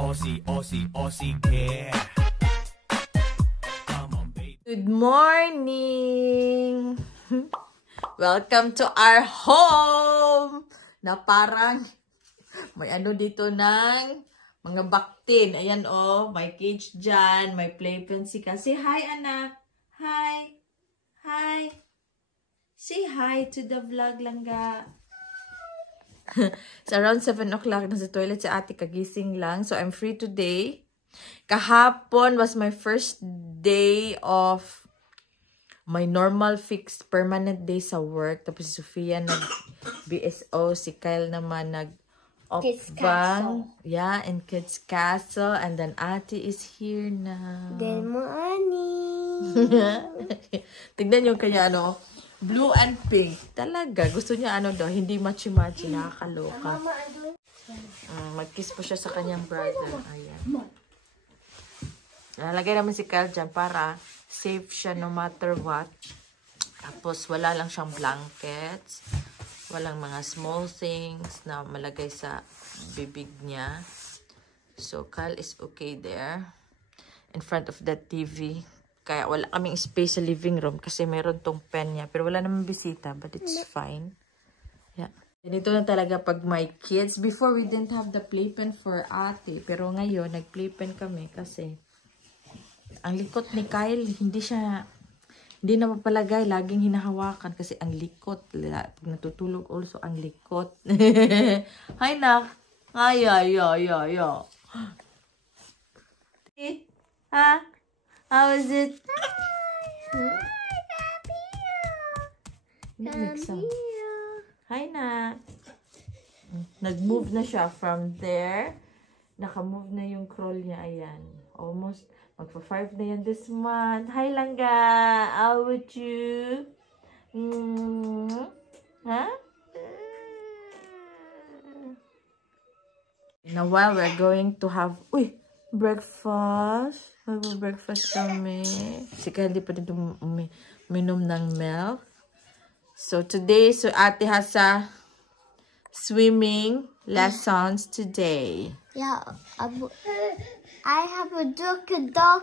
Aussie, Aussie, Aussie care. Come on, baby. Good morning! Welcome to our home! Na parang may ano dito ng mga baktin. Ayan may cage dyan, may playpen si Ka. Say hi, anak! Hi! Hi! Say hi to the vlog, langga! It's around 7 o'clock. Nasa toilet si ate, kagising lang. So, I'm free today. Kahapon was my first day of my normal fixed permanent day sa work. Tapos si Sofia nag-BSO. Si Kyle naman nag-Opvang. Yeah, in Kids Castle. And then ate is here now. Good morning! Tignan yung kanya blue and pink. Talaga. Gusto niya daw. Hindi machi-machi. Nakakaloka. Mag-kiss po siya sa kanyang brother. Ayan. Nalagay naman si Kyle dyan para safe siya no matter what. Tapos wala lang siyang blankets. Walang mga small things na malagay sa bibig niya. So Kyle is okay there. In front of the TV. Kaya wala kaming space sa living room kasi meron tong pen niya. Pero wala naman bisita, but it's fine. Yeah. Ganito na talaga pag my kids. Before, we didn't have the playpen for ate. Pero ngayon, nag-playpen kami kasi ang likot ni Kyle, hindi na mapalagay. Laging hinahawakan kasi ang likot. Pag natutulog also, ang likot. Hi, nak. Ay. Ha? How is it? Hi, na. Nag-move na siya from there. Naka-move na yung crawl niya. Ayan. Almost. Magpa-5 na yan this month. Hi, langga. How about you? Huh? In a while, we're going to have breakfast. Mag-breakfast kami. Sika hindi pa dito uminom ng milk. So today, ate has a swimming lessons today. Yeah, I have a dog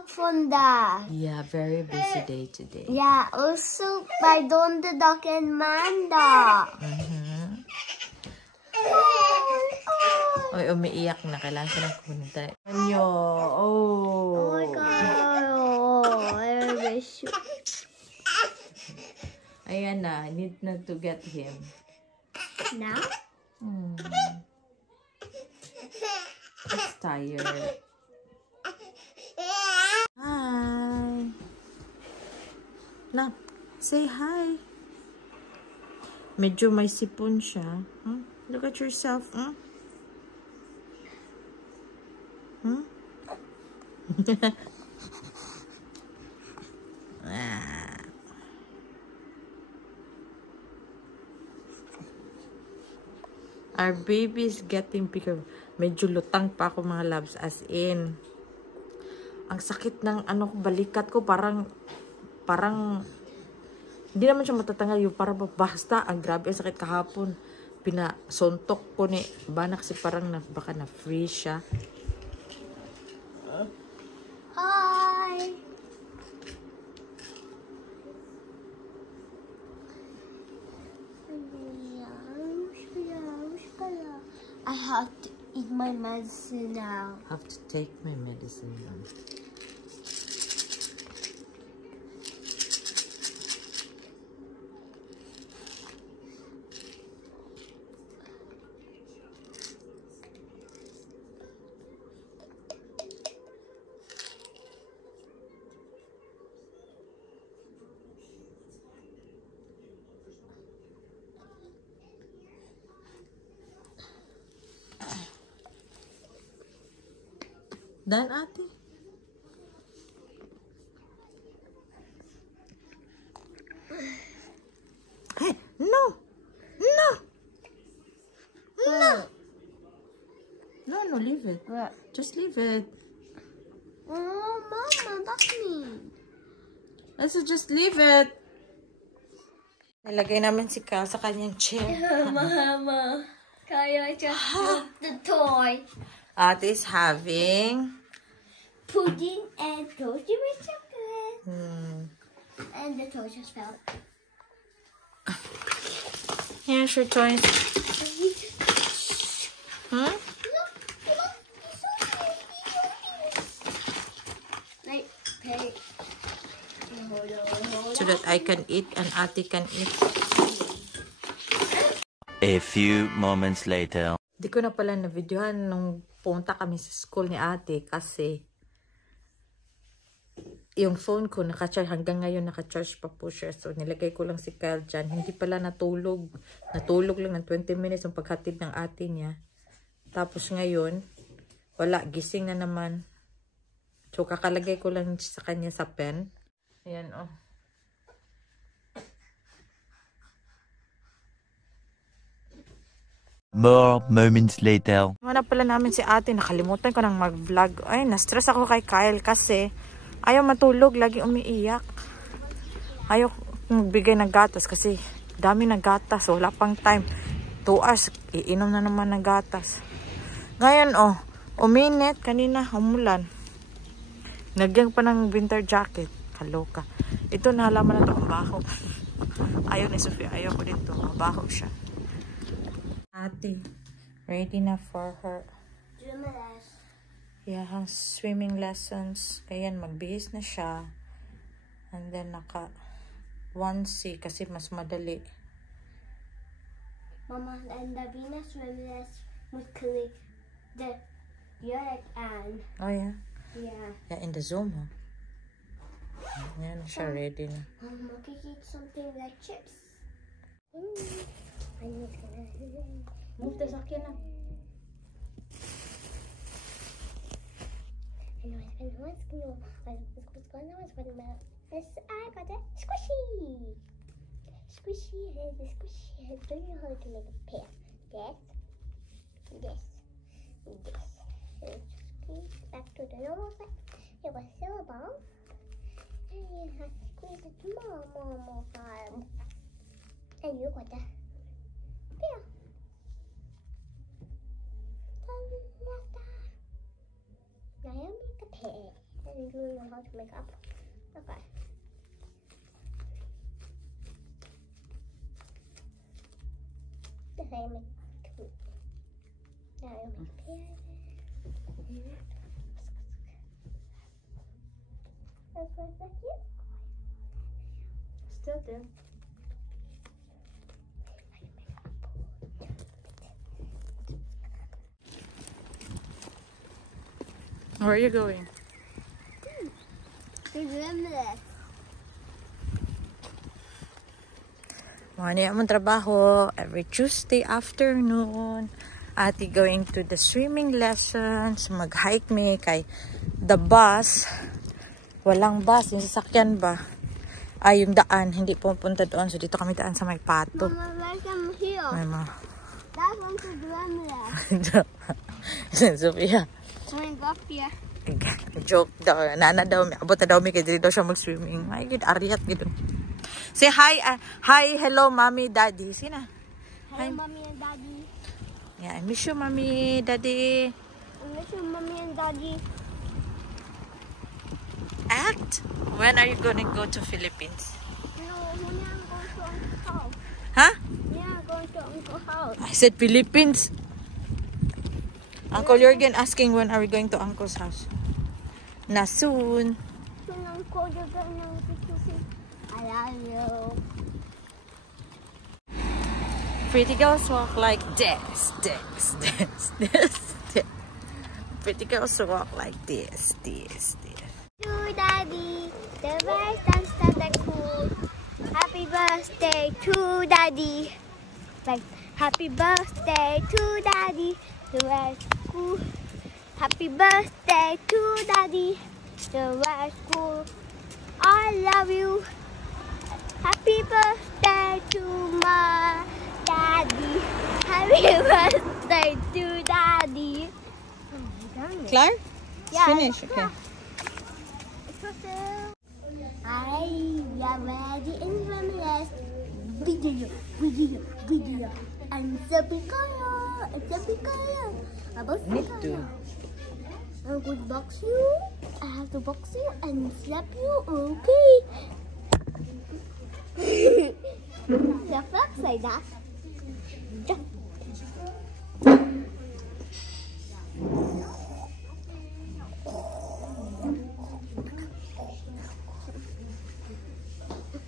from that. Yeah, very busy day today. Yeah, also by Don the dog and Manda. Oy, umiiyak na. Kailangan siya ng punta. Oh my God. I miss you. Ayan na. I need na to get him. Now? He's tired. Hi. Na, say hi. Medyo may sipon siya. Look at yourself. Our baby is getting bigger. Medyo lutang pa ako mga loves. As in, ang sakit ng balikat ko. Parang hindi naman siya matatanggal. Yung parang basta. Ang grabe ang sakit kahapon. Pinasontok ko ni Bana kasi parang baka na-freeze siya. Hi! I have to eat my medicine now. I have to take my medicine now. Dan, ate. Hey, no! No! No! No, leave it. What? Just leave it. Oh, Mama, that's me. I said just leave it. Nilagay namin si Ka sa kanyang chair. Mama, can I just put the toy? Ate is having pudding and toasty with chocolate. hmm. And the toast just fell. Here's your choice. Hmm? So that I can eat and Ate can eat. A few moments later. Di ko na pala na-videohan nung punta kami sa school ni Ate kasi yung phone ko naka-charge. Hanggang ngayon naka-charge pa po siya. So nilagay ko lang si Kyle dyan. Hindi pala natulog. Natulog lang ng 20 minutes yung paghatid ng ate niya. Tapos ngayon, wala. Gising na naman. So kakalagay ko lang sa kanya sa pen. Ayan oh. More moments later. Wala pala namin si Ate. Nakalimutan ko nang mag-vlog. Ay, na-stress ako kay Kyle kasi ayaw matulog. Lagi umiiyak. Ayaw magbigay ng gatas kasi dami ng gatas. Wala pang time. 2 hours. Iinom na naman ng gatas. Ngayon, oh. Uminit. Kanina, umulan. Nagyang pa ng winter jacket. Kaloka. Ito, nahalaman na ito. Ang baho. Ayaw ni Sophia. Ayaw ko dito. Mabaho siya. Ate, ready na for her swimming lessons. Kaya magbihis na siya. And then naka 1C kasi mas madali. Mama, and the Venus swimming would click the York and Oh yeah? yeah. Yeah, in the Zoom, huh? Yan siya, ready na. Mama, can you eat something like chips? Move the sakyan na. I got it. Squishy. Squishy head. Squishy head. Do you know how to make a pair? Yes. Yes. Yes. And squeeze back to the normal side. It was still a bomb. And you have to squeeze it more hard. And you got that. Pair. Now I make a pair. And you know how to make up. Okay. Then I make 2. Now I make a pair. That's like you. Still there. Where are you going? Morning among trabaho every Tuesday afternoon. Ate going to the swimming lessons. Mag-hike me kay the bus. Walang bus. Yung sasakyan ba? Ay, yung daan. Hindi pupunta doon. So, dito kami daan sa may pato. Mama, welcome here. May That one's a grandma. Sophia. Going up here. Joke daw. Nana daw. Abot na daw. May kaya daw siya mag-swimming. Ay, good. Ariat. Gitu. Say hi. Hi. Hello, mommy, daddy. Sina? Hi, mommy and daddy. Yeah, I miss you, mommy, daddy. I miss you, mommy and daddy. Act? When are you gonna go to Philippines? No, when I'm going to Uncle's house. Huh? Yeah, I'm going to Uncle's house. I said Philippines. Uncle Jurgen asking when are we going to Uncle's house? Na soon. Soon, Uncle Jurgen, I love you. Pretty girls walk like this. Pretty girls walk like this. To Daddy, the best dance that cool. Happy birthday to Daddy. Like, happy birthday to Daddy, the best cool. Happy birthday to Daddy, the best cool. I love you. Happy birthday to my Daddy. Happy birthday to Daddy. Claire? Yeah, Finish. Okay. I am ready in the last video. I'm so big. Need to. I'm going to box you. I have to box you and slap you. Okay. The flag like that.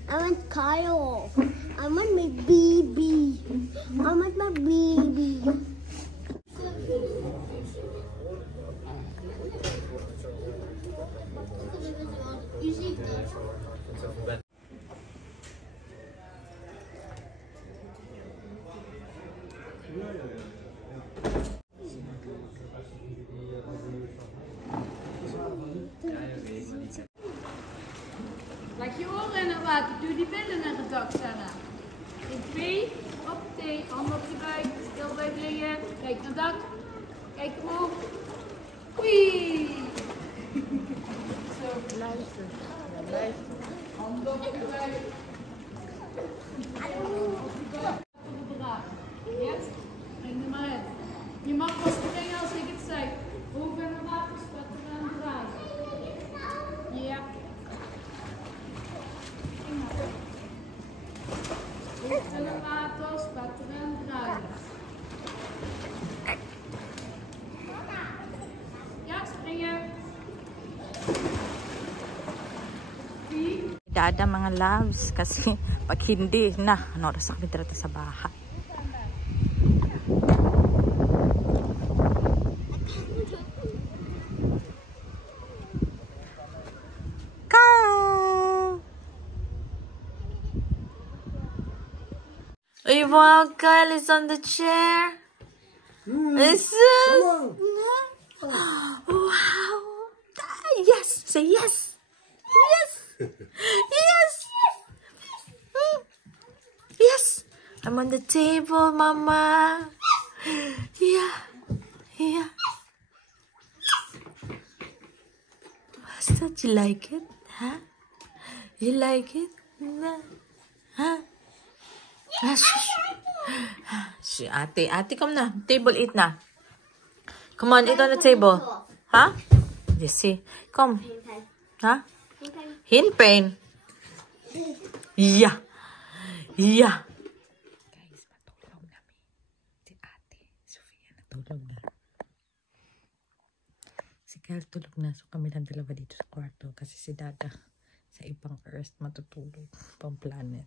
I want Kyle. I want my baby. I want my baby. Laat je oren in het water, doe die billen naar het dak, Sarah. In 2, hoppatee, handen op je buik, stil blijven liggen, kijk naar het dak, kijk omhoog. Oei! Zo, luister. Handen op je buik. Yes? Breng er maar uit. Je mag pas springen als ik het zeg. Hoog in het water, spatten aan het draaien. Ja. Hoog in het water, spatten aan het draaien. Ja, springen. Dada mga loves kasi pag hindi na oras kami dito sa bahay. Hey, wow, Kyle is on the chair. Listen. Wow. Yes, say yes. Yes. Yes. Yes. I'm on the table, Mama. Yeah. Yeah. What's that? You like it? Huh? You like it? Huh? Si ate. Ate, come na. Table 8 na. Come on, eat on the table. Huh? Yes, see. Come. Huh? Hin pain. Yeah. Yeah. Guys, matulog namin. Si ate. Sofia natulog na. Si Kyle tulog na. So kami lang dalawa dito sa kwarto. Kasi si Dada sa ibang earth matutulog. Pang planet.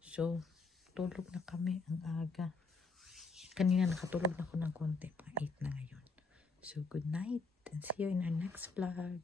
So, tulog na kami ang aga. Kanina nakatulog na ako ng konti. Mga 8 na ngayon. So, good night. And see you in our next vlog.